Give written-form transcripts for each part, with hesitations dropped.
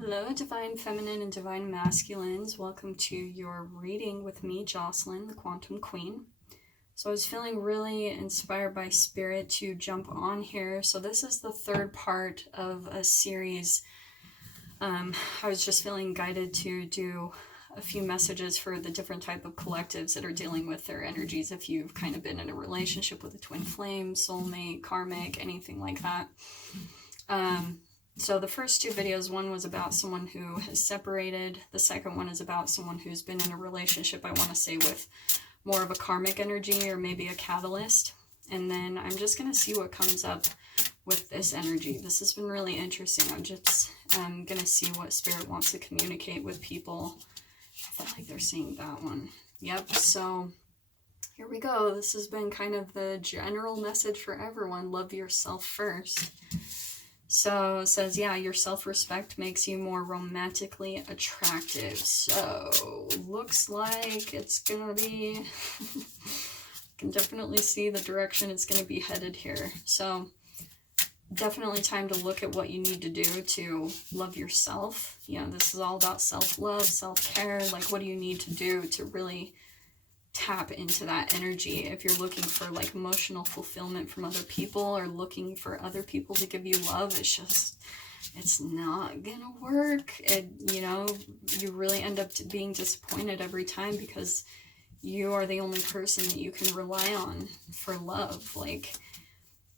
Hello, Divine Feminine and Divine Masculines. Welcome to your reading with me, Jocelyn, the Quantum Queen. So I was feeling really inspired by Spirit to jump on here. So this is the third part of a series. I was just feeling guided to do a few messages for the different type of collectives that are dealing with their energies. If you've kind of been in a relationship with a twin flame, soulmate, karmic, anything like that. So the first two videos, one was about someone who has separated. The second one is about someone who's been in a relationship, I want to say, with more of a karmic energy or maybe a catalyst. And then I'm just going to see what comes up with this energy. This has been really interesting. I'm going to see what Spirit wants to communicate with people. I feel like they're saying that one. Yep, so here we go. This has been kind of the general message for everyone. Love yourself first. So it says, yeah, your self-respect makes you more romantically attractive. So looks like it's gonna be, can definitely see the direction it's gonna be headed here. So definitely time to look at what you need to do to love yourself. You know, this is all about self-love, self-care. Like, what do you need to do to really tap into that energy? If you're looking for like emotional fulfillment from other people or looking for other people to give you love, it's not gonna work. You know, you really end up being disappointed every time because you are the only person that you can rely on for love. Like,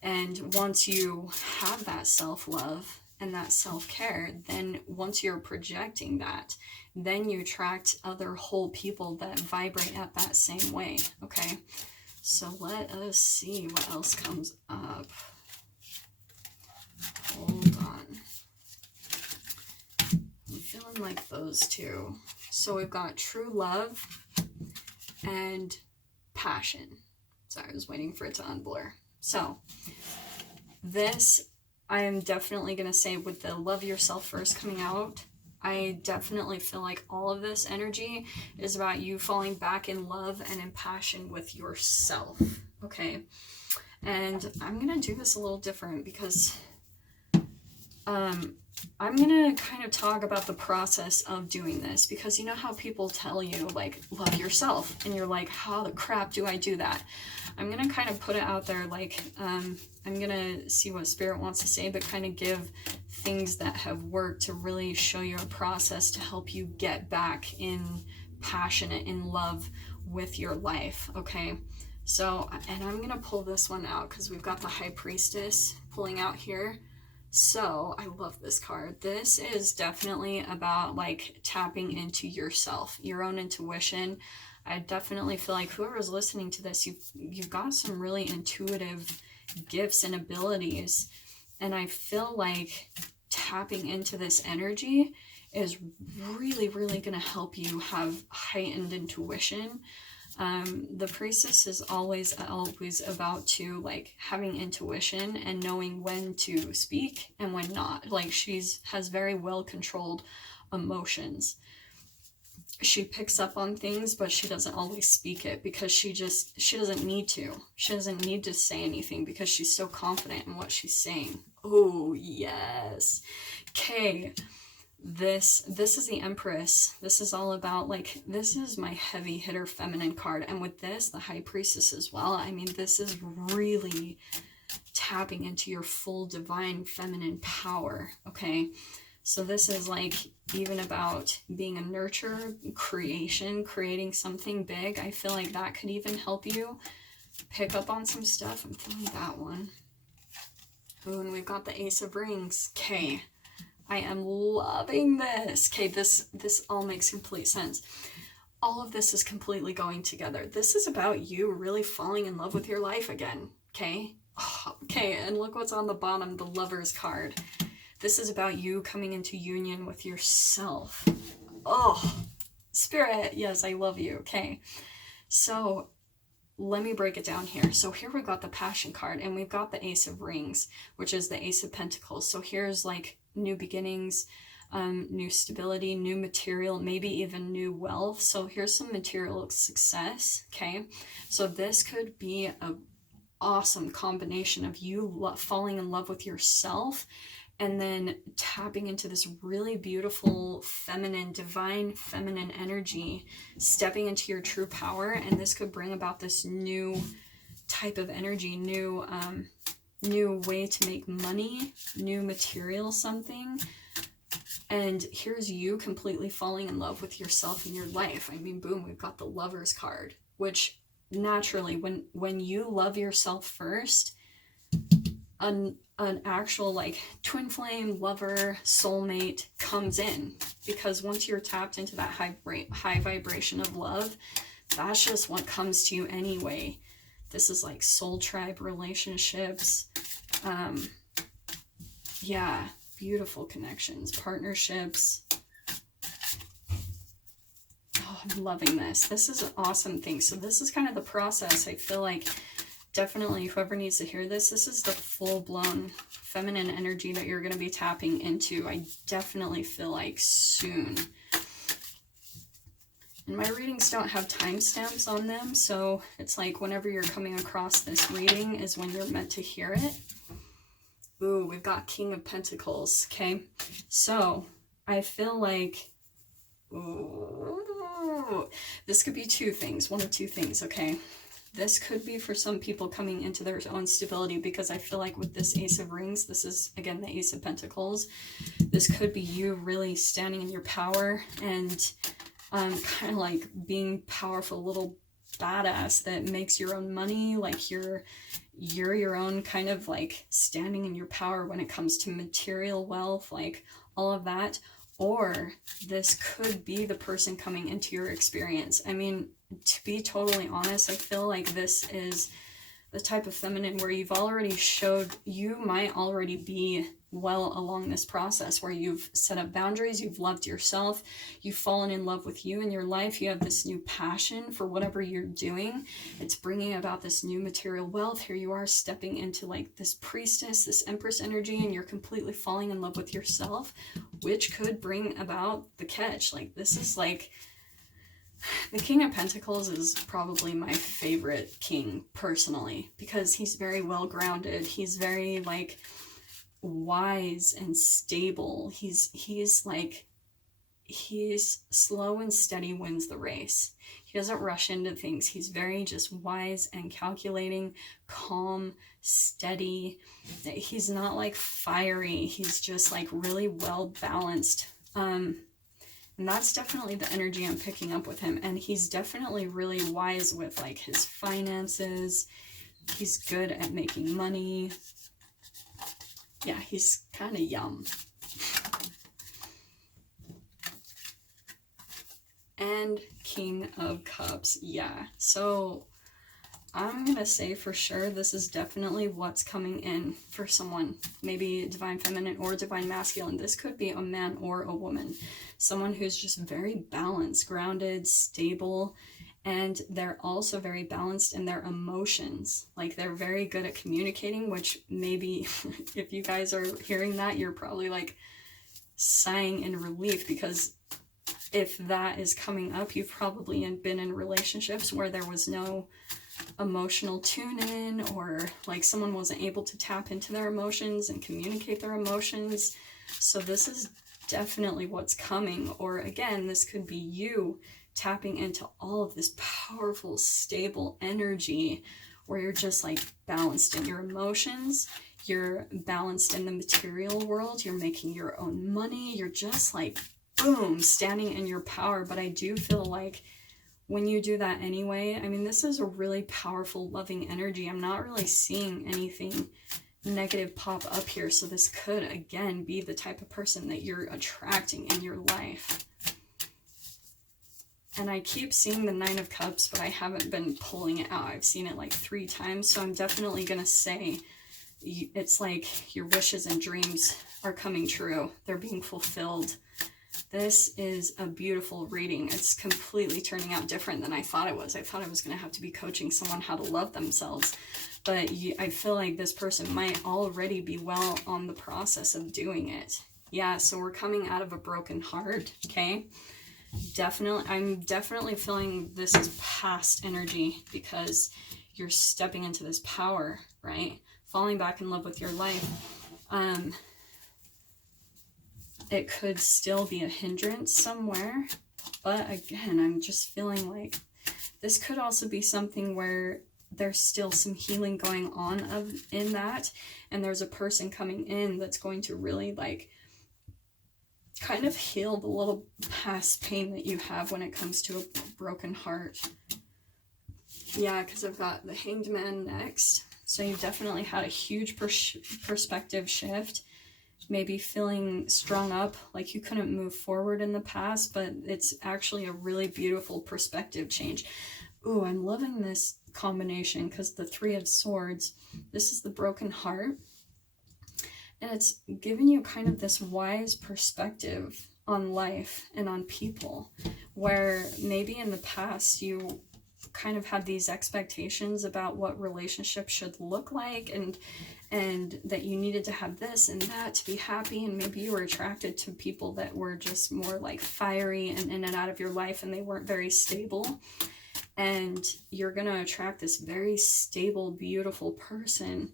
and once you have that self-love and that self-care, then once you're projecting that, then you attract other whole people that vibrate at that same way. Okay, so let us see what else comes up. Hold on. I'm feeling like those two. So we've got true love and passion. Sorry, I was waiting for it to unblur. So this, I am definitely going to say, with the love yourself first coming out, I definitely feel like all of this energy is about you falling back in love and in passion with yourself. Okay. And I'm going to do this a little different because I'm going to kind of talk about the process of doing this, because you know how people tell you, like, love yourself, and you're like, how the crap do I do that? I'm going to kind of put it out there, like, I'm going to see what Spirit wants to say, but kind of give things that have worked to really show you a process to help you get back in passionate, in love with your life, okay? So, and I'm going to pull this one out because we've got the High Priestess pulling out here. So I love this card. This is definitely about like tapping into yourself, your own intuition. I definitely feel like whoever's listening to this, you've got some really intuitive gifts and abilities. And I feel like tapping into this energy is really, really going to help you have heightened intuition. The Priestess is always about to like having intuition and knowing when to speak and when not. Like, has very well controlled emotions. She picks up on things, but she doesn't always speak it because she doesn't need to. She doesn't need to say anything because she's so confident in what she's saying. Oh, yes. Okay. This is the Empress. This is all about, like, this is my heavy hitter feminine card. And with this, the High Priestess as well. I mean, this is really tapping into your full divine feminine power, okay? So this is like even about being a nurturer, creating something big. I feel like that could even help you pick up on some stuff. I'm feeling that one. Oh, and we've got the Ace of Rings. Okay. I am loving this. Okay, this all makes complete sense. All of this is completely going together. This is about you really falling in love with your life again, okay? Oh, okay, and look what's on the bottom, the Lover's card. This is about you coming into union with yourself. Oh, Spirit, yes, I love you, okay? So let me break it down here. So here we've got the Passion card, and we've got the Ace of Rings, which is the Ace of Pentacles. So here's like new beginnings, new stability, new material, maybe even new wealth. So here's some material success, okay? So this could be an awesome combination of you falling in love with yourself and then tapping into this really beautiful feminine, divine feminine energy, stepping into your true power. And this could bring about this new type of energy, new way to make money, new material something. And here's you completely falling in love with yourself and your life. I mean, boom, we've got the Lover's card, which naturally, when you love yourself first, an actual like twin flame, lover, soulmate comes in, because once you're tapped into that high vibration of love, that's just what comes to you anyway. This is like soul tribe relationships. Yeah, beautiful connections, partnerships. Oh, I'm loving this. This is an awesome thing. So this is kind of the process. I feel like definitely whoever needs to hear this, this is the full-blown feminine energy that you're going to be tapping into. I definitely feel like soon. And my readings don't have timestamps on them, so it's like whenever you're coming across this reading is when you're meant to hear it. Ooh, we've got King of Pentacles, okay? So I feel like, ooh, this could be two things, one of two things, okay? This could be for some people coming into their own stability, because I feel like with this Ace of Rings, this is, again, the Ace of Pentacles. This could be you really standing in your power and kind of like being powerful little badass that makes your own money, like you're your own kind of like standing in your power when it comes to material wealth, like all of that. Or this could be the person coming into your experience. I mean, to be totally honest, I feel like this is the type of feminine where you've already showed, you might already be well along this process where you've set up boundaries, you've loved yourself, you've fallen in love with you in your life, you have this new passion for whatever you're doing. It's bringing about this new material wealth. Here you are stepping into like this priestess, this empress energy, and you're completely falling in love with yourself, which could bring about the catch. Like this is like, the King of Pentacles is probably my favorite king personally, because he's very well grounded. He's very like wise and stable. He's slow and steady wins the race. He doesn't rush into things. He's very just wise and calculating, calm, steady. He's not like fiery. He's just like really well balanced. And that's definitely the energy I'm picking up with him. And he's definitely really wise with like his finances. He's good at making money. Yeah, he's kind of yum. And King of Cups. Yeah, so I'm going to say for sure this is definitely what's coming in for someone. Maybe divine feminine or divine masculine. This could be a man or a woman. Someone who's just very balanced, grounded, stable, and they're also very balanced in their emotions. Like they're very good at communicating, which maybe if you guys are hearing that, you're probably like sighing in relief, because if that is coming up, you've probably been in relationships where there was no emotional tune-in, or like someone wasn't able to tap into their emotions and communicate their emotions. So this is definitely what's coming. Or again, this could be you tapping into all of this powerful, stable energy where you're just like balanced in your emotions, you're balanced in the material world, you're making your own money, you're just like boom, standing in your power. But I do feel like when you do that anyway, I mean, this is a really powerful, loving energy. I'm not really seeing anything negative pop up here. So this could, again, be the type of person that you're attracting in your life. And I keep seeing the Nine of Cups, but I haven't been pulling it out. I've seen it like 3 times. So I'm definitely going to say it's like your wishes and dreams are coming true. They're being fulfilled. This is a beautiful reading. It's completely turning out different than I thought it was. I thought I was going to have to be coaching someone how to love themselves. But I feel like this person might already be well on the process of doing it. Yeah, so we're coming out of a broken heart, okay? Definitely, I'm definitely feeling this is past energy, because you're stepping into this power, right? Falling back in love with your life. it could still be a hindrance somewhere. But again, I'm just feeling like this could also be something where there's still some healing going on in that, and there's a person coming in that's going to really like kind of heal the little past pain that you have when it comes to a broken heart. Yeah, because I've got the Hanged Man next. So you definitely had a huge perspective shift. Maybe feeling strung up, like you couldn't move forward in the past, but it's actually a really beautiful perspective change. Ooh, I'm loving this combination because the Three of Swords, this is the broken heart. And it's giving you kind of this wise perspective on life and on people, where maybe in the past you kind of had these expectations about what relationships should look like, and that you needed to have this and that to be happy, and maybe you were attracted to people that were just more like fiery and in and out of your life, and they weren't very stable. And you're going to attract this very stable, beautiful person,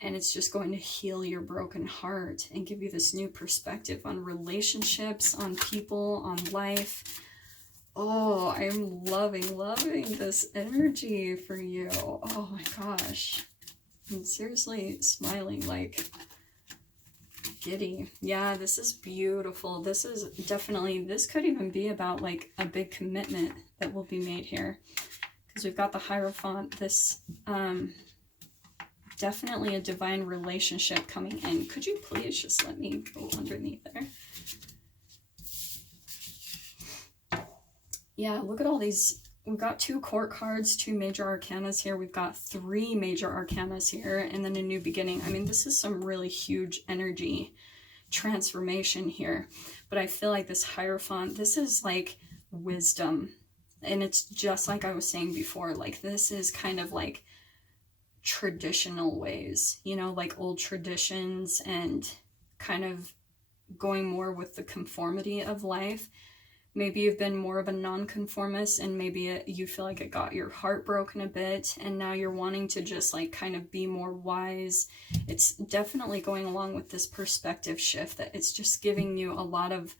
and it's just going to heal your broken heart and give you this new perspective on relationships, on people, on life. Oh, I'm loving this energy for you. Oh my gosh. I'm seriously smiling like giddy. Yeah, this is beautiful. This is definitely, this could even be about like a big commitment that will be made here. Because we've got the Hierophant, this definitely a divine relationship coming in. Could you please just let me go underneath there? Yeah, look at all these. We've got 2 court cards, 2 major arcanas here. We've got 3 major arcanas here, and then a new beginning. I mean, this is some really huge energy transformation here. But I feel like this Hierophant, this is like wisdom. And it's just like I was saying before, like this is kind of like traditional ways, you know, like old traditions, and kind of going more with the conformity of life. Maybe you've been more of a non-conformist, and maybe you feel like it got your heart broken a bit, and now you're wanting to just like kind of be more wise. It's definitely going along with this perspective shift, that it's just giving you a lot of,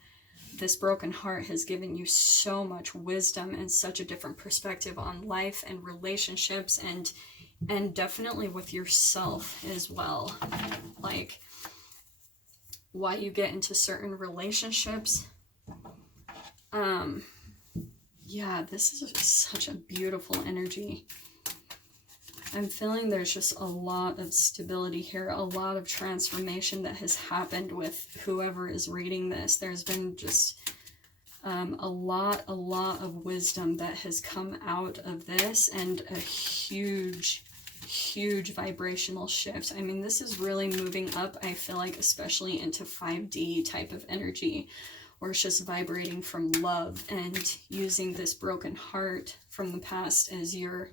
this broken heart has given you so much wisdom and such a different perspective on life and relationships, and definitely with yourself as well. Like why you get into certain relationships. Yeah, this is such a beautiful energy. I'm feeling there's just a lot of stability here, a lot of transformation that has happened with whoever is reading this. There's been just a lot of wisdom that has come out of this, and a huge vibrational shift. I mean, this is really moving up, I feel like, especially into 5D type of energy, where it's just vibrating from love, and using this broken heart from the past as your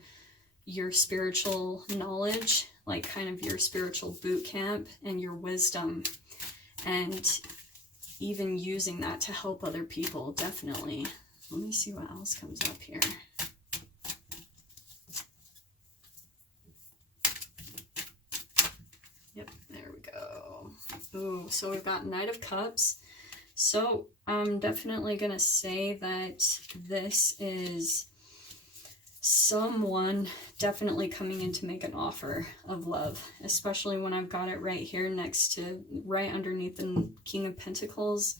spiritual knowledge, like kind of your spiritual boot camp and your wisdom, and even using that to help other people. Definitely. Let me see what else comes up here. Yep, there we go. Ooh, so we've got Knight of Cups. So I'm definitely going to say that this is someone definitely coming in to make an offer of love, especially when I've got it right here next to, right underneath the King of Pentacles,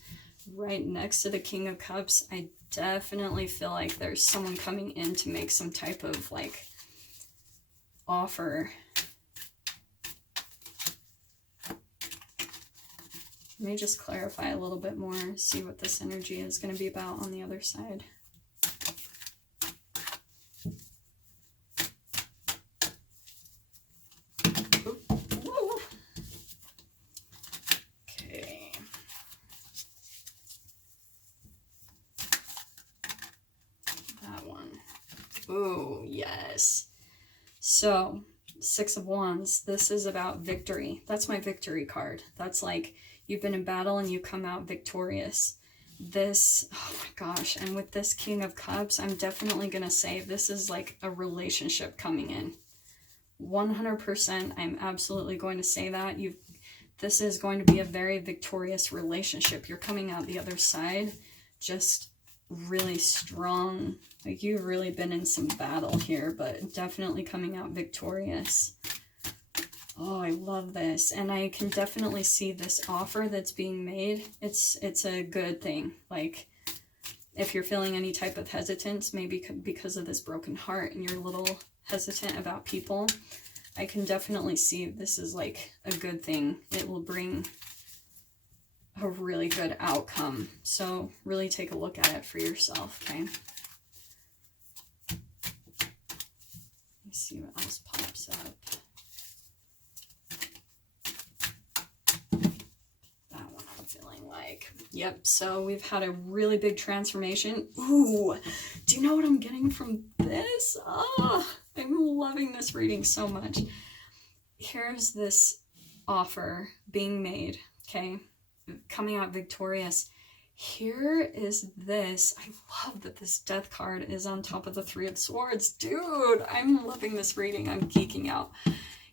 right next to the King of Cups. I definitely feel like there's someone coming in to make some type of like offer. Let me just clarify a little bit more, see what this energy is going to be about on the other side. Okay. That one. Oh, yes. So, Six of Wands. This is about victory. That's my victory card. That's like, you've been in battle and you come out victorious. This, oh my gosh, and with this King of Cups, I'm definitely going to say this is like a relationship coming in. 100%, I'm absolutely going to say that. this is going to be a very victorious relationship. You're coming out the other side just really strong. Like, you've really been in some battle here, but definitely coming out victorious. Oh, I love this. And I can definitely see this offer that's being made. It's a good thing. Like, if you're feeling any type of hesitance, maybe because of this broken heart and you're a little hesitant about people, I can definitely see this is like a good thing. It will bring a really good outcome. So really take a look at it for yourself, okay? Let's see what else pops up. Yep, so we've had a really big transformation. Ooh, do you know what I'm getting from this? Oh, I'm loving this reading so much. Here's this offer being made, okay? Coming out victorious. Here is this. I love that this death card is on top of the Three of Swords. Dude, I'm loving this reading. I'm geeking out.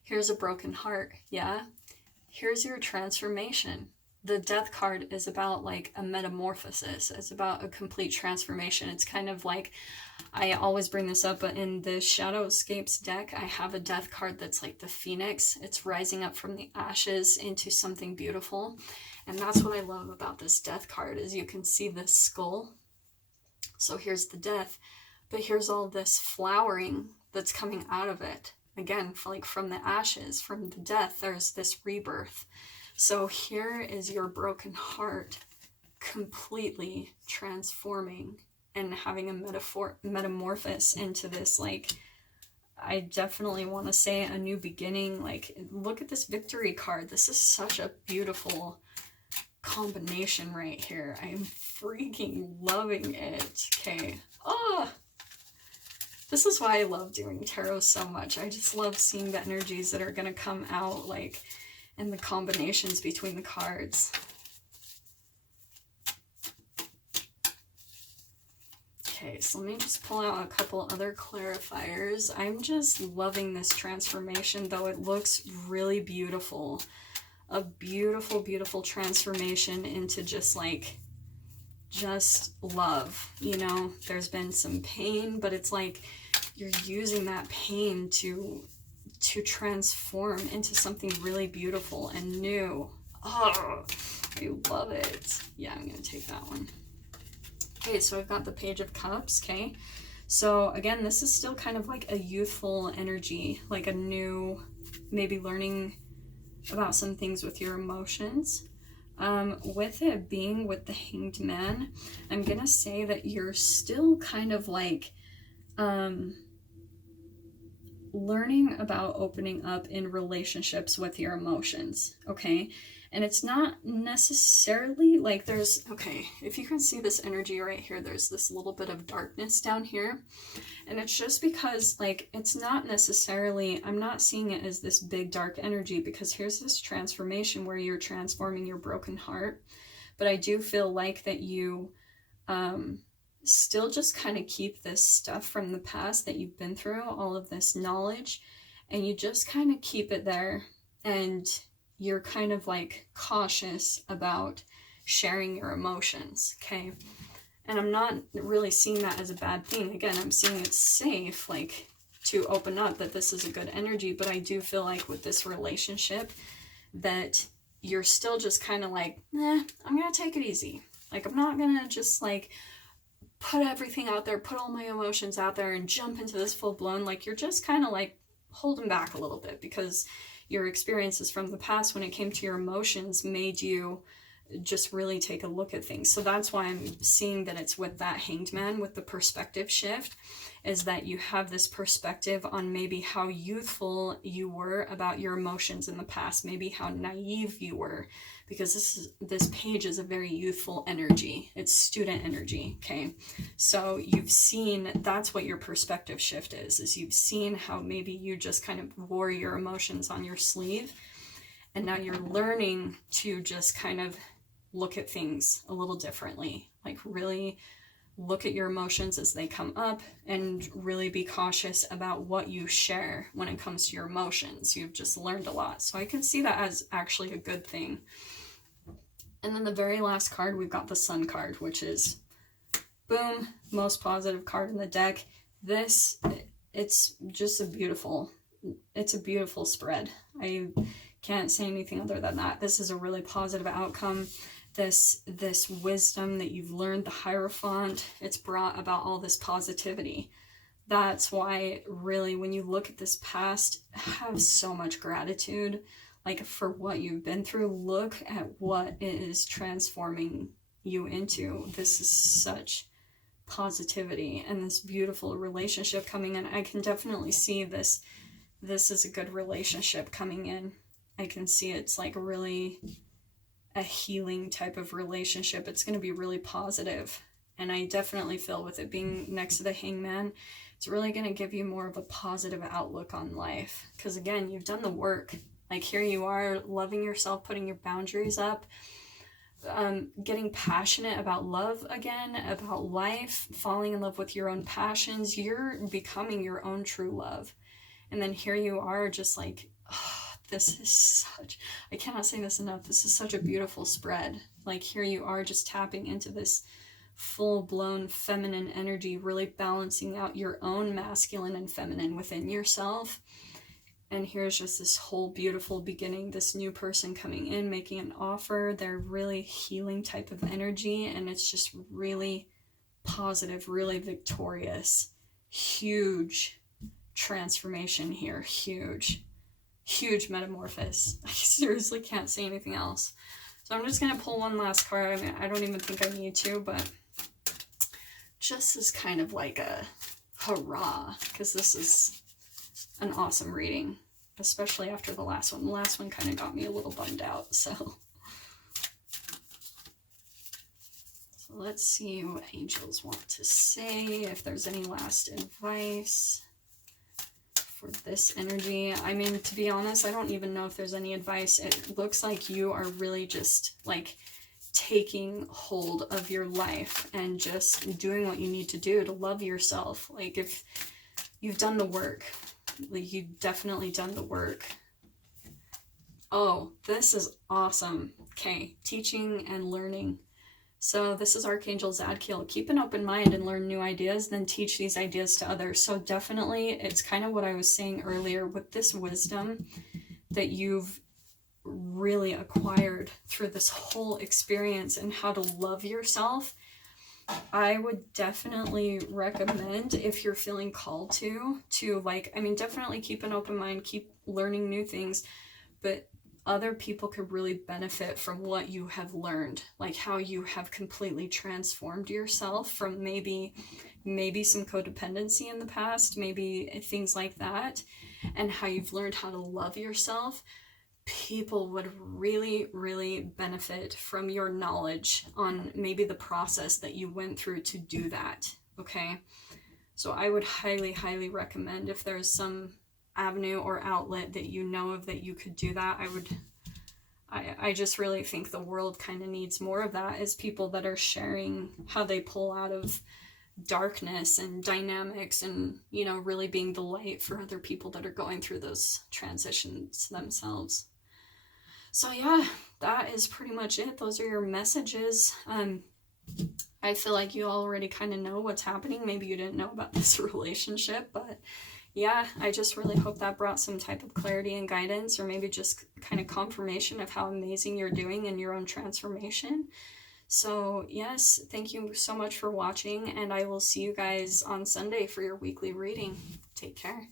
Here's a broken heart, yeah? Here's your transformation. The death card is about like a metamorphosis. It's about a complete transformation. It's kind of like, I always bring this up, but in the Shadowscapes deck, I have a death card that's like the phoenix. It's rising up from the ashes into something beautiful. And that's what I love about this death card, is you can see this skull. So here's the death, but here's all this flowering that's coming out of it. Again, like from the ashes, from the death, there's this rebirth. So here is your broken heart completely transforming and having a metamorphosis into this, like, I definitely want to say a new beginning. Like, look at this victory card. This is such a beautiful combination right here. I am freaking loving it. Okay. Oh, this is why I love doing tarot so much. I just love seeing the energies that are going to come out, like, and the combinations between the cards. Okay, so let me just pull out a couple other clarifiers. I'm just loving this transformation, though it looks really beautiful. A beautiful, beautiful transformation into just like, just love. You know, there's been some pain, but it's like you're using that pain to transform into something really beautiful and new. Oh, I love it. Yeah, I'm going to take that one. Okay, so I've got the Page of Cups, okay? So again, this is still kind of like a youthful energy, like a new, maybe learning about some things with your emotions. With it being with the Hanged Man, I'm going to say that you're still kind of like, learning about opening up in relationships with your emotions, okay? And it's not necessarily like there's, okay, if you can see this energy right here, there's this little bit of darkness down here. And it's just because, like, it's not necessarily, I'm not seeing it as this big dark energy, because here's this transformation where you're transforming your broken heart. But I do feel like that you, still just kind of keep this stuff from the past that you've been through, all of this knowledge, and you just kind of keep it there, and you're kind of like cautious about sharing your emotions, okay? And I'm not really seeing that as a bad thing. Again, I'm seeing it's safe, like, to open up, that this is a good energy, but I do feel like with this relationship that you're still just kind of like, I'm gonna take it easy. Like, I'm not gonna just like put everything out there, put all my emotions out there and jump into this full blown. Like, you're just kind of like holding back a little bit, because your experiences from the past when it came to your emotions made you just really take a look at things. So that's why I'm seeing that it's with that Hanged Man, with the perspective shift, is that you have this perspective on maybe how youthful you were about your emotions in the past, maybe how naive you were, because this page is a very youthful energy. It's student energy, okay? So you've seen, that's what your perspective shift is you've seen how maybe you just kind of wore your emotions on your sleeve, and now you're learning to just kind of look at things a little differently, like really look at your emotions as they come up and really be cautious about what you share when it comes to your emotions. You've just learned a lot. So I can see that as actually a good thing. And then the very last card, we've got the Sun card, which is, boom, most positive card in the deck. This, it's just a beautiful spread. I can't say anything other than that. This is a really positive outcome. This wisdom that you've learned, the Hierophant, it's brought about all this positivity. That's why really when you look at this past, have so much gratitude, like for what you've been through. Look at what it is transforming you into. This is such positivity and this beautiful relationship coming in. I can definitely see this is a good relationship coming in. I can see it's like really a healing type of relationship. It's going to be really positive. And I definitely feel with it being next to the Hangman, it's really going to give you more of a positive outlook on life. Because again, you've done the work. Like here you are loving yourself, putting your boundaries up, getting passionate about love again, about life, falling in love with your own passions. You're becoming your own true love. And then here you are just like, oh, this is such, I cannot say this enough, this is such a beautiful spread. Like here you are just tapping into this full-blown feminine energy, really balancing out your own masculine and feminine within yourself. And here's just this whole beautiful beginning, this new person coming in, making an offer. They're really healing type of energy, and it's just really positive, really victorious. Huge transformation here, huge metamorphosis. I seriously can't say anything else. So I'm just going to pull one last card. I mean, I don't even think I need to, but just as kind of like a hurrah, because this is an awesome reading, especially after the last one. The last one kind of got me a little bummed out, so let's see what angels want to say, if there's any last advice for this energy. I mean, to be honest, I don't even know if there's any advice. It looks like you are really just like taking hold of your life and just doing what you need to do to love yourself. Like if you've done the work, like you've definitely done the work. Oh, this is awesome. Okay, teaching and learning. So this is Archangel Zadkiel. Keep an open mind and learn new ideas, then teach these ideas to others. So definitely, it's kind of what I was saying earlier with this wisdom that you've really acquired through this whole experience and how to love yourself. I would definitely recommend, if you're feeling called to like, I mean, definitely keep an open mind, keep learning new things, but other people could really benefit from what you have learned, like how you have completely transformed yourself from maybe some codependency in the past, maybe things like that, and how you've learned how to love yourself. People would really, really benefit from your knowledge on maybe the process that you went through to do that, okay? So I would highly, highly recommend, if there's some avenue or outlet that you know of that you could do that, I just really think the world kind of needs more of that, is people that are sharing how they pull out of darkness and dynamics and, you know, really being the light for other people that are going through those transitions themselves. So yeah, that is pretty much it. Those are your messages. I feel like you already kind of know what's happening. Maybe you didn't know about this relationship, but yeah, I just really hope that brought some type of clarity and guidance, or maybe just kind of confirmation of how amazing you're doing in your own transformation. So yes, thank you so much for watching, and I will see you guys on Sunday for your weekly reading. Take care.